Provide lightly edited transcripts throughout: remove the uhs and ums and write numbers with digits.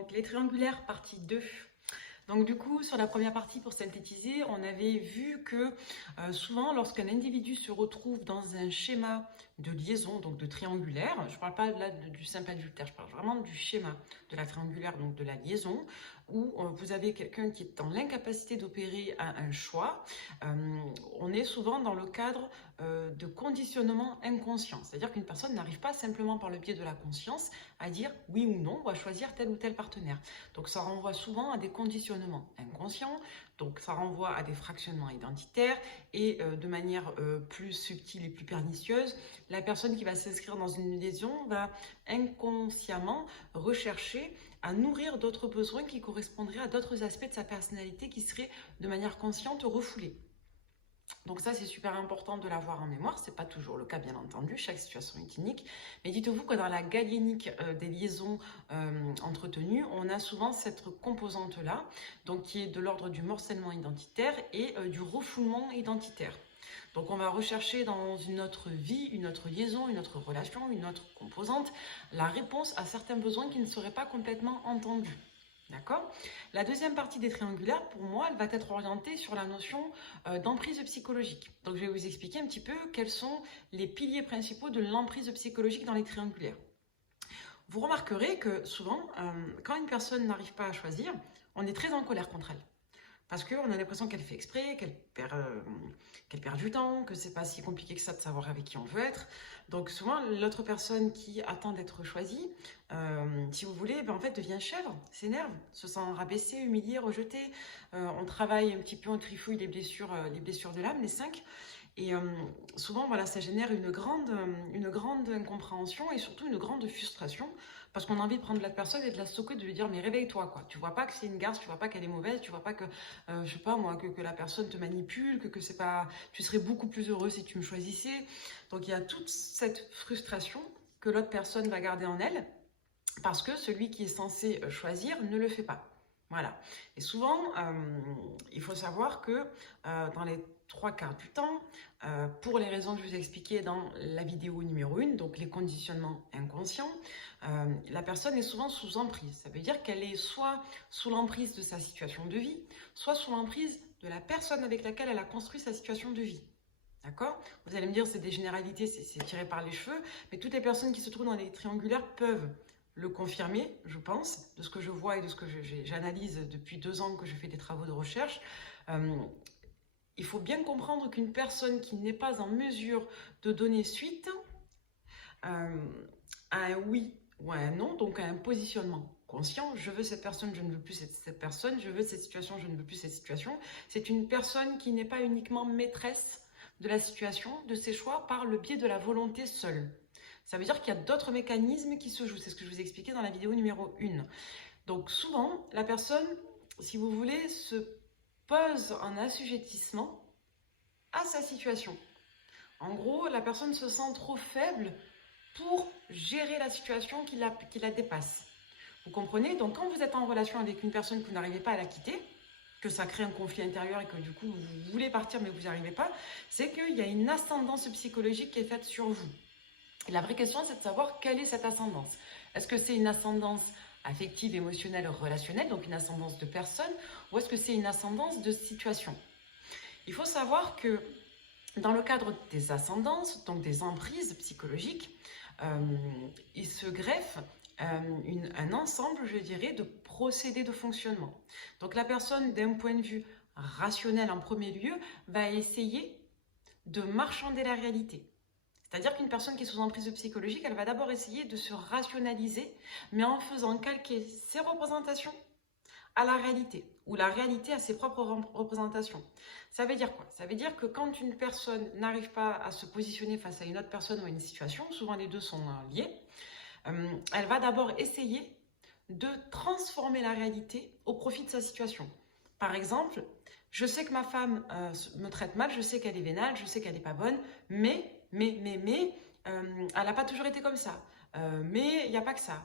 Donc les triangulaires, partie 2. Donc du coup, sur la première partie, pour synthétiser, on avait vu que souvent, lorsqu'un individu se retrouve dans un schéma de liaison, donc de triangulaire, je ne parle pas là du simple adultère, je parle vraiment du schéma de la triangulaire, donc de la liaison, où vous avez quelqu'un qui est dans l'incapacité d'opérer un choix, on est souvent dans le cadre de conditionnement inconscient. C'est-à-dire qu'une personne n'arrive pas simplement par le biais de la conscience à dire oui ou non, ou à choisir tel ou tel partenaire. Donc ça renvoie souvent à des conditionnements inconscients, donc ça renvoie à des fractionnements identitaires et de manière plus subtile et plus pernicieuse, la personne qui va s'inscrire dans une liaison va inconsciemment rechercher à nourrir d'autres besoins qui correspondraient à d'autres aspects de sa personnalité qui seraient de manière consciente refoulés. Donc ça, c'est super important de l'avoir en mémoire. Ce n'est pas toujours le cas, bien entendu. Chaque situation est unique. Mais dites-vous que dans la galénique des liaisons entretenues, on a souvent cette composante-là, donc qui est de l'ordre du morcellement identitaire et du refoulement identitaire. Donc on va rechercher dans une autre vie, une autre liaison, une autre relation, une autre composante, la réponse à certains besoins qui ne seraient pas complètement entendus. D'accord? La deuxième partie des triangulaires, pour moi, elle va être orientée sur la notion d'emprise psychologique. Donc je vais vous expliquer un petit peu quels sont les piliers principaux de l'emprise psychologique dans les triangulaires. Vous remarquerez que souvent, quand une personne n'arrive pas à choisir, on est très en colère contre elle. Parce qu'on a l'impression qu'elle fait exprès, qu'elle perd du temps, que c'est pas si compliqué que ça de savoir avec qui on veut être. Donc souvent, l'autre personne qui attend d'être choisie, si vous voulez, en fait devient chèvre, s'énerve, se sent rabaissée, humiliée, rejetée. On travaille un petit peu, on trifouille les blessures de l'âme, les 5. Et souvent, voilà, ça génère une grande incompréhension et surtout une grande frustration parce qu'on a envie de prendre la personne et de la secouer, de lui dire mais réveille-toi quoi. Tu vois pas que c'est une garce, tu vois pas qu'elle est mauvaise, tu vois pas que je sais pas moi que la personne te manipule, que c'est pas, tu serais beaucoup plus heureux si tu me choisissais. Donc il y a toute cette frustration que l'autre personne va garder en elle parce que celui qui est censé choisir ne le fait pas. Voilà. Et souvent, il faut savoir que dans les 3/4 du temps, pour les raisons que je vous ai expliquées dans la vidéo numéro 1, donc les conditionnements inconscients, la personne est souvent sous emprise. Ça veut dire qu'elle est soit sous l'emprise de sa situation de vie, soit sous l'emprise de la personne avec laquelle elle a construit sa situation de vie. D'accord? Vous allez me dire, c'est des généralités, c'est tiré par les cheveux, mais toutes les personnes qui se trouvent dans les triangulaires peuvent le confirmer, je pense, de ce que je vois et de ce que j'analyse depuis 2 ans que je fais des travaux de recherche. Il faut bien comprendre qu'une personne qui n'est pas en mesure de donner suite à un oui ou à un non, donc à un positionnement conscient, je veux cette personne, je ne veux plus cette personne, je veux cette situation, je ne veux plus cette situation, c'est une personne qui n'est pas uniquement maîtresse de la situation, de ses choix, par le biais de la volonté seule. Ça veut dire qu'il y a d'autres mécanismes qui se jouent. C'est ce que je vous ai expliqué dans la vidéo numéro 1. Donc souvent, la personne, si vous voulez, se pose en assujettissement à sa situation. En gros, la personne se sent trop faible pour gérer la situation qui la dépasse. Vous comprenez? Donc quand vous êtes en relation avec une personne que vous n'arrivez pas à la quitter, que ça crée un conflit intérieur et que du coup vous voulez partir mais vous n'y arrivez pas, c'est qu'il y a une ascendance psychologique qui est faite sur vous. Et la vraie question, c'est de savoir quelle est cette ascendance. Est-ce que c'est une ascendance affective, émotionnelle, relationnelle, donc une ascendance de personne, ou est-ce que c'est une ascendance de situation? Il faut savoir que dans le cadre des ascendances, donc des emprises psychologiques, il se greffe un ensemble, je dirais, de procédés de fonctionnement. Donc la personne, d'un point de vue rationnel en premier lieu, va essayer de marchander la réalité. C'est-à-dire qu'une personne qui est sous emprise psychologique, elle va d'abord essayer de se rationaliser, mais en faisant calquer ses représentations à la réalité, ou la réalité à ses propres représentations. Ça veut dire quoi? Ça veut dire que quand une personne n'arrive pas à se positionner face à une autre personne ou à une situation, souvent les deux sont liés, elle va d'abord essayer de transformer la réalité au profit de sa situation. Par exemple, je sais que ma femme me traite mal, je sais qu'elle est vénale, je sais qu'elle n'est pas bonne, mais elle n'a pas toujours été comme ça. Mais il n'y a pas que ça.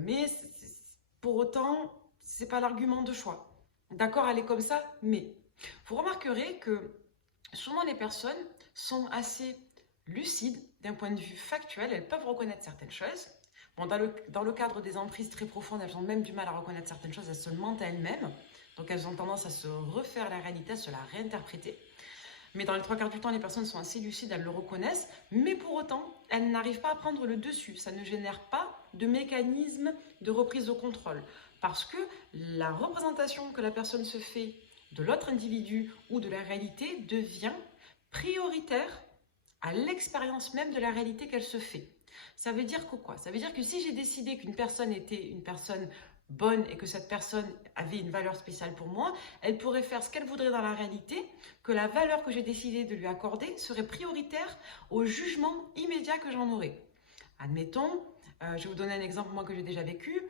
Mais pour autant, ce n'est pas l'argument de choix. D'accord, elle est comme ça, mais. Vous remarquerez que souvent les personnes sont assez lucides d'un point de vue factuel, elles peuvent reconnaître certaines choses. Bon, dans le cadre des emprises très profondes, elles ont même du mal à reconnaître certaines choses, elles se mentent à elles-mêmes. Donc elles ont tendance à se refaire la réalité, à se la réinterpréter. Mais dans les 3 quarts du temps, les personnes sont assez lucides, elles le reconnaissent, mais pour autant, elles n'arrivent pas à prendre le dessus. Ça ne génère pas de mécanisme de reprise de contrôle. Parce que la représentation que la personne se fait de l'autre individu ou de la réalité devient prioritaire à l'expérience même de la réalité qu'elle se fait. Ça veut dire que quoi? Ça veut dire que si j'ai décidé qu'une personne était une personne bonne et que cette personne avait une valeur spéciale pour moi, elle pourrait faire ce qu'elle voudrait dans la réalité, que la valeur que j'ai décidé de lui accorder serait prioritaire au jugement immédiat que j'en aurais. Admettons, je vais vous donner un exemple moi que j'ai déjà vécu.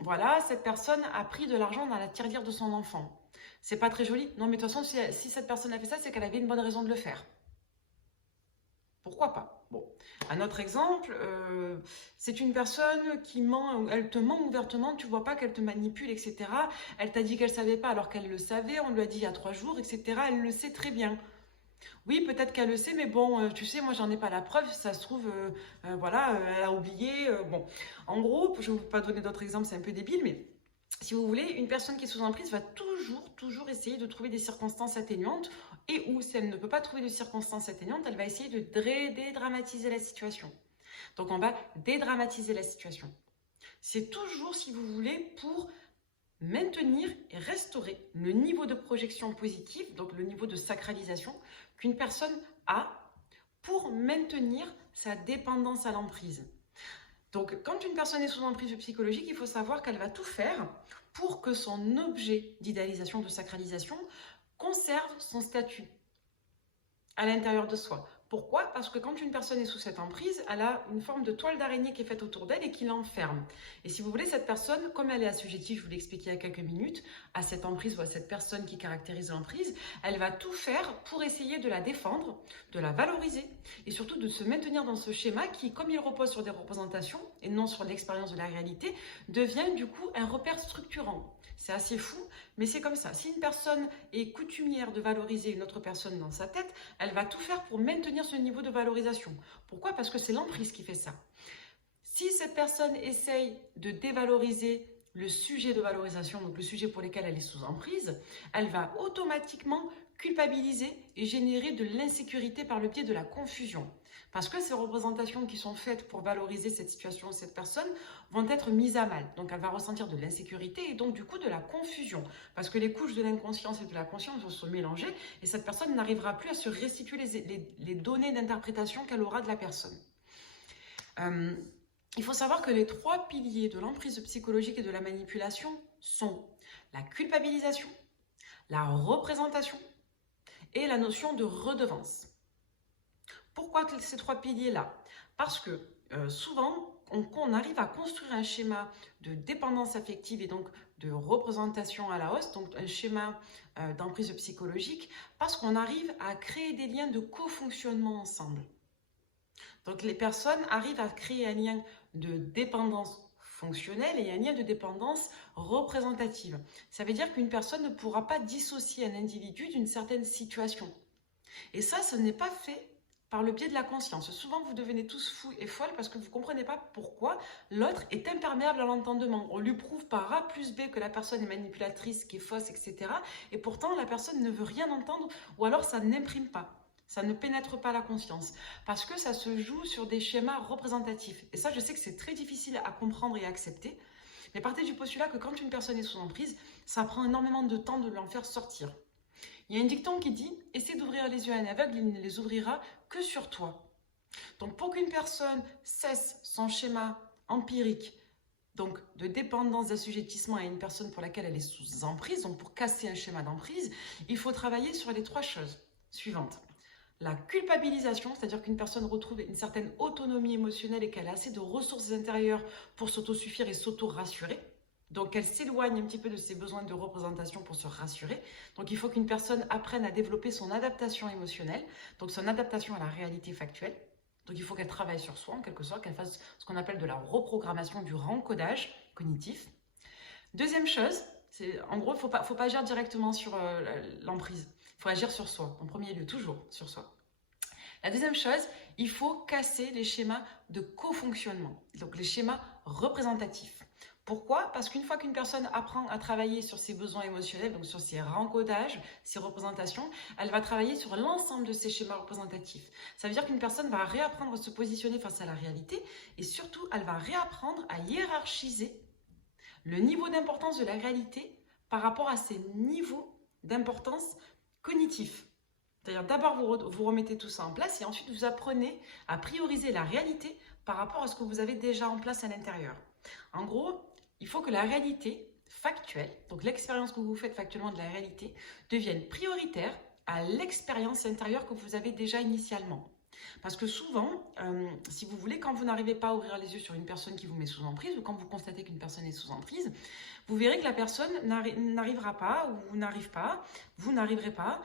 Voilà, cette personne a pris de l'argent dans la tirelire de son enfant. C'est pas très joli. Non, mais de toute façon, si cette personne a fait ça, c'est qu'elle avait une bonne raison de le faire. Pourquoi pas? Bon, un autre exemple, c'est une personne qui ment, elle te ment ouvertement, tu vois pas qu'elle te manipule, etc. Elle t'a dit qu'elle savait pas alors qu'elle le savait, on lui a dit il y a 3 jours, etc. Elle le sait très bien. Oui, peut-être qu'elle le sait, mais bon, tu sais, moi j'en ai pas la preuve, ça se trouve, voilà, elle a oublié. Bon, en gros, je ne vais vous pas donner d'autres exemples, c'est un peu débile, mais si vous voulez, une personne qui est sous emprise va toujours essayer de trouver des circonstances atténuantes et ou si elle ne peut pas trouver de circonstances atténuantes, elle va essayer de dédramatiser la situation. Donc on va dédramatiser la situation. C'est toujours, si vous voulez, pour maintenir et restaurer le niveau de projection positive, donc le niveau de sacralisation qu'une personne a pour maintenir sa dépendance à l'emprise. Donc, quand une personne est sous emprise psychologique, il faut savoir qu'elle va tout faire pour que son objet d'idéalisation, de sacralisation, conserve son statut à l'intérieur de soi. Pourquoi? Parce que quand une personne est sous cette emprise, elle a une forme de toile d'araignée qui est faite autour d'elle et qui l'enferme. Et si vous voulez, cette personne, comme elle est assujettie, je vous l'ai expliqué il y a quelques minutes, à cette emprise ou à cette personne qui caractérise l'emprise, elle va tout faire pour essayer de la défendre, de la valoriser et surtout de se maintenir dans ce schéma qui, comme il repose sur des représentations et non sur l'expérience de la réalité, devient du coup un repère structurant. C'est assez fou, mais c'est comme ça. Si une personne est coutumière de valoriser une autre personne dans sa tête, elle va tout faire pour maintenir ce niveau de valorisation. Pourquoi? Parce que c'est l'emprise qui fait ça. Si cette personne essaye de dévaloriser le sujet de valorisation, donc le sujet pour lequel elle est sous emprise, elle va automatiquement culpabiliser et générer de l'insécurité par le biais de la confusion. Parce que ces représentations qui sont faites pour valoriser cette situation, cette personne, vont être mises à mal. Donc elle va ressentir de l'insécurité et donc du coup de la confusion. Parce que les couches de l'inconscience et de la conscience vont se mélanger et cette personne n'arrivera plus à se restituer les données d'interprétation qu'elle aura de la personne. Il faut savoir que les 3 piliers de l'emprise psychologique et de la manipulation sont la culpabilisation, la représentation et la notion de redevance. Pourquoi ces 3 piliers-là? Parce que souvent, on arrive à construire un schéma de dépendance affective et donc de représentation à la hausse, donc un schéma d'emprise psychologique, parce qu'on arrive à créer des liens de cofonctionnement ensemble. Donc les personnes arrivent à créer un lien de dépendance fonctionnelle et un lien de dépendance représentative. Ça veut dire qu'une personne ne pourra pas dissocier un individu d'une certaine situation. Et ça, ce n'est pas fait par le biais de la conscience. Souvent, vous devenez tous fous et folles parce que vous ne comprenez pas pourquoi l'autre est imperméable à l'entendement. On lui prouve par A plus B que la personne est manipulatrice, qui est fausse, etc. Et pourtant, la personne ne veut rien entendre ou alors ça n'imprime pas. Ça ne pénètre pas la conscience parce que ça se joue sur des schémas représentatifs. Et ça, je sais que c'est très difficile à comprendre et à accepter. Mais partez du postulat que quand une personne est sous emprise, ça prend énormément de temps de l'en faire sortir. Il y a un dicton qui dit « Essaie d'ouvrir les yeux à un aveugle, il ne les ouvrira que sur toi ». Donc pour qu'une personne cesse son schéma empirique, donc de dépendance d'assujettissement à une personne pour laquelle elle est sous emprise, donc pour casser un schéma d'emprise, il faut travailler sur les 3 choses suivantes. La culpabilisation, c'est-à-dire qu'une personne retrouve une certaine autonomie émotionnelle et qu'elle a assez de ressources intérieures pour s'autosuffire et s'auto-rassurer. Donc, elle s'éloigne un petit peu de ses besoins de représentation pour se rassurer. Donc, il faut qu'une personne apprenne à développer son adaptation émotionnelle, donc son adaptation à la réalité factuelle. Donc, il faut qu'elle travaille sur soi, en quelque sorte, qu'elle fasse ce qu'on appelle de la reprogrammation, du rencodage cognitif. Deuxième chose, en gros, il ne faut pas agir directement sur l'emprise. Il faut agir sur soi, en premier lieu, toujours sur soi. La deuxième chose, il faut casser les schémas de cofonctionnement, donc les schémas représentatifs. Pourquoi? Parce qu'une fois qu'une personne apprend à travailler sur ses besoins émotionnels, donc sur ses rencodages, ses représentations, elle va travailler sur l'ensemble de ces schémas représentatifs. Ça veut dire qu'une personne va réapprendre à se positionner face à la réalité et surtout, elle va réapprendre à hiérarchiser le niveau d'importance de la réalité par rapport à ses niveaux d'importance cognitifs. C'est-à-dire d'abord vous remettez tout ça en place et ensuite vous apprenez à prioriser la réalité par rapport à ce que vous avez déjà en place à l'intérieur. En gros, il faut que la réalité factuelle, donc l'expérience que vous faites factuellement de la réalité, devienne prioritaire à l'expérience intérieure que vous avez déjà initialement. Parce que souvent, si vous voulez, quand vous n'arrivez pas à ouvrir les yeux sur une personne qui vous met sous emprise ou quand vous constatez qu'une personne est sous emprise, vous verrez que la personne n'arrivera pas ou vous n'arriverez pas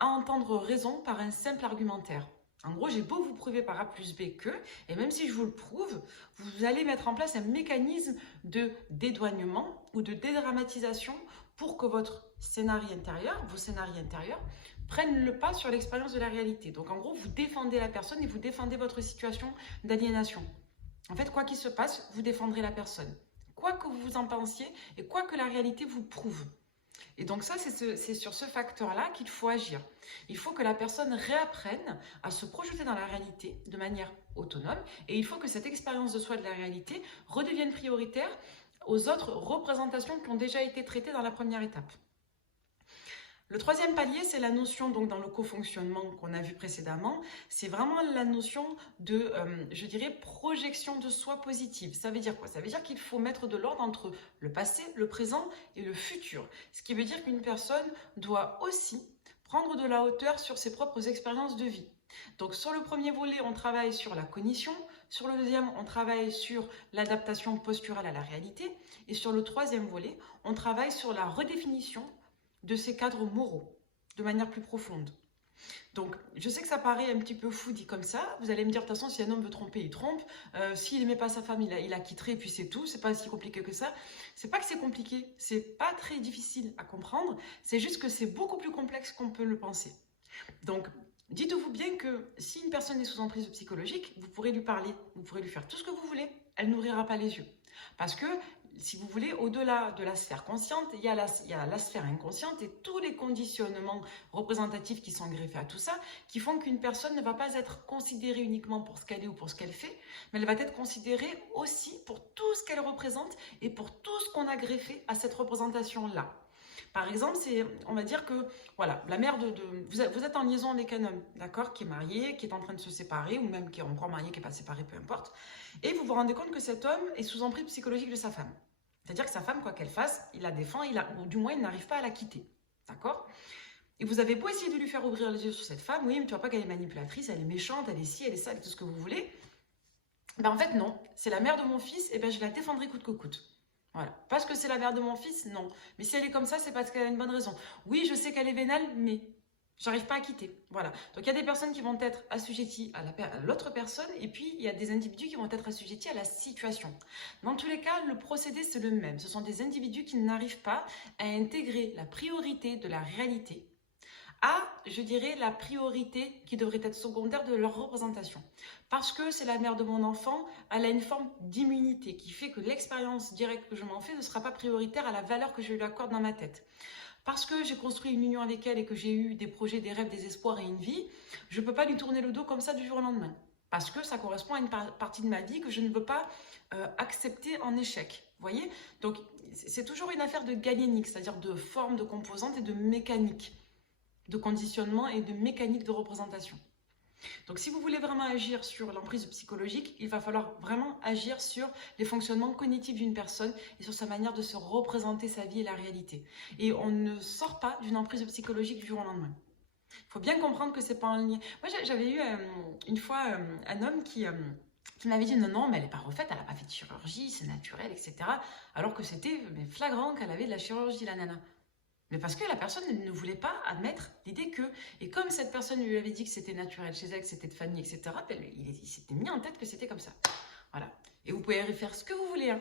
à entendre raison par un simple argumentaire. En gros, j'ai beau vous prouver par A plus B que, et même si je vous le prouve, vous allez mettre en place un mécanisme de dédouanement ou de dédramatisation pour que votre scénario intérieur, vos scénarios intérieurs, prennent le pas sur l'expérience de la réalité. Donc en gros, vous défendez la personne et vous défendez votre situation d'aliénation. En fait, quoi qu'il se passe, vous défendrez la personne. Quoi que vous en pensiez et quoi que la réalité vous prouve. Et donc ça, c'est sur ce facteur-là qu'il faut agir. Il faut que la personne réapprenne à se projeter dans la réalité de manière autonome et il faut que cette expérience de soi de la réalité redevienne prioritaire aux autres représentations qui ont déjà été traitées dans la première étape. Le troisième palier, c'est la notion, donc dans le cofonctionnement qu'on a vu précédemment, c'est vraiment la notion de, je dirais, projection de soi positive. Ça veut dire quoi? Ça veut dire qu'il faut mettre de l'ordre entre le passé, le présent et le futur. Ce qui veut dire qu'une personne doit aussi prendre de la hauteur sur ses propres expériences de vie. Donc sur le premier volet, on travaille sur la cognition. Sur le deuxième, on travaille sur l'adaptation posturale à la réalité. Et sur le troisième volet, on travaille sur la redéfinition de ces cadres moraux, de manière plus profonde. Donc, je sais que ça paraît un petit peu fou dit comme ça. Vous allez me dire, de toute façon, si un homme veut tromper, il trompe. S'il n'aimait pas sa femme, il la quitterait et puis c'est tout. C'est pas si compliqué que ça. C'est pas que c'est compliqué, c'est pas très difficile à comprendre. C'est juste que c'est beaucoup plus complexe qu'on peut le penser. Donc, dites-vous bien que si une personne est sous emprise psychologique, vous pourrez lui parler, vous pourrez lui faire tout ce que vous voulez, elle n'ouvrira pas les yeux. Parce que si vous voulez, au-delà de la sphère consciente, il y a la sphère inconsciente et tous les conditionnements représentatifs qui sont greffés à tout ça, qui font qu'une personne ne va pas être considérée uniquement pour ce qu'elle est ou pour ce qu'elle fait, mais elle va être considérée aussi pour tout ce qu'elle représente et pour tout ce qu'on a greffé à cette représentation-là. Par exemple, on va dire que, voilà, la mère vous êtes en liaison avec un homme, d'accord, qui est marié, qui est en train de se séparer, ou même qui est encore marié, qui n'est pas séparé, peu importe, et vous vous rendez compte que cet homme est sous emprise psychologique de sa femme. C'est-à-dire que sa femme, quoi qu'elle fasse, il la défend, ou du moins il n'arrive pas à la quitter, d'accord? Et vous avez beau essayer de lui faire ouvrir les yeux sur cette femme, oui, mais tu vois pas qu'elle est manipulatrice, elle est méchante, elle est ci, elle est ça, elle est tout ce que vous voulez. Ben en fait, non, c'est la mère de mon fils, et ben je la défendrai coûte que coûte. Voilà. Parce que c'est la mère de mon fils, non. Mais si elle est comme ça, c'est parce qu'elle a une bonne raison. Oui, je sais qu'elle est vénale, mais j'arrive pas à quitter. Voilà. Donc il y a des personnes qui vont être assujetties à l'autre personne, et puis il y a des individus qui vont être assujettis à la situation. Dans tous les cas, le procédé, c'est le même. Ce sont des individus qui n'arrivent pas à intégrer la priorité de la réalité à, je dirais, la priorité qui devrait être secondaire de leur représentation. Parce que c'est la mère de mon enfant, elle a une forme d'immunité qui fait que l'expérience directe que je m'en fais ne sera pas prioritaire à la valeur que je lui accorde dans ma tête. Parce que j'ai construit une union avec elle et que j'ai eu des projets, des rêves, des espoirs et une vie, je ne peux pas lui tourner le dos comme ça du jour au lendemain. Parce que ça correspond à une partie de ma vie que je ne veux pas accepter en échec. Vous voyez? Donc, c'est toujours une affaire de galénique, c'est-à-dire de forme, de composante et de mécanique, de conditionnement et de mécanique de représentation. Donc si vous voulez vraiment agir sur l'emprise psychologique, il va falloir vraiment agir sur les fonctionnements cognitifs d'une personne et sur sa manière de se représenter sa vie et la réalité. Et on ne sort pas d'une emprise psychologique du jour au lendemain. Il faut bien comprendre que c'est pas un lien. Moi j'avais eu une fois un homme qui m'avait dit non, mais elle n'est pas refaite, elle n'a pas fait de chirurgie, c'est naturel, etc. Alors que c'était flagrant qu'elle avait de la chirurgie, la nana. Mais parce que la personne ne voulait pas admettre l'idée que, et comme cette personne lui avait dit que c'était naturel chez elle, que c'était de famille, etc., il s'était mis en tête que c'était comme ça. Voilà. Et vous pouvez faire ce que vous voulez. Hein.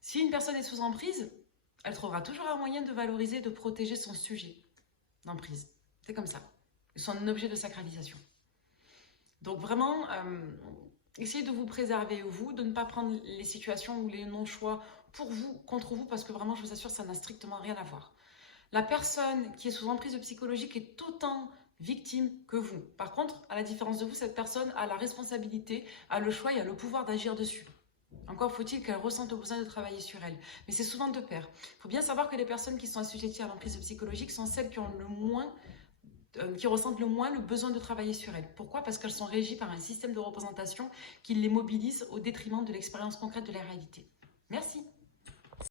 Si une personne est sous emprise, elle trouvera toujours un moyen de valoriser, de protéger son sujet d'emprise. C'est comme ça. Son objet de sacralisation. Donc vraiment, essayez de vous préserver, vous, de ne pas prendre les situations ou les non-choix pour vous, contre vous, parce que vraiment, je vous assure, ça n'a strictement rien à voir. La personne qui est sous emprise psychologique est autant victime que vous. Par contre, à la différence de vous, cette personne a la responsabilité, a le choix et a le pouvoir d'agir dessus. Encore faut-il qu'elle ressente le besoin de travailler sur elle. Mais c'est souvent de pair. Il faut bien savoir que les personnes qui sont assujetties à l'emprise psychologique sont celles qui ont le moins qui ressentent le moins le besoin de travailler sur elles. Pourquoi? Parce qu'elles sont régies par un système de représentation qui les mobilise au détriment de l'expérience concrète de la réalité. Merci.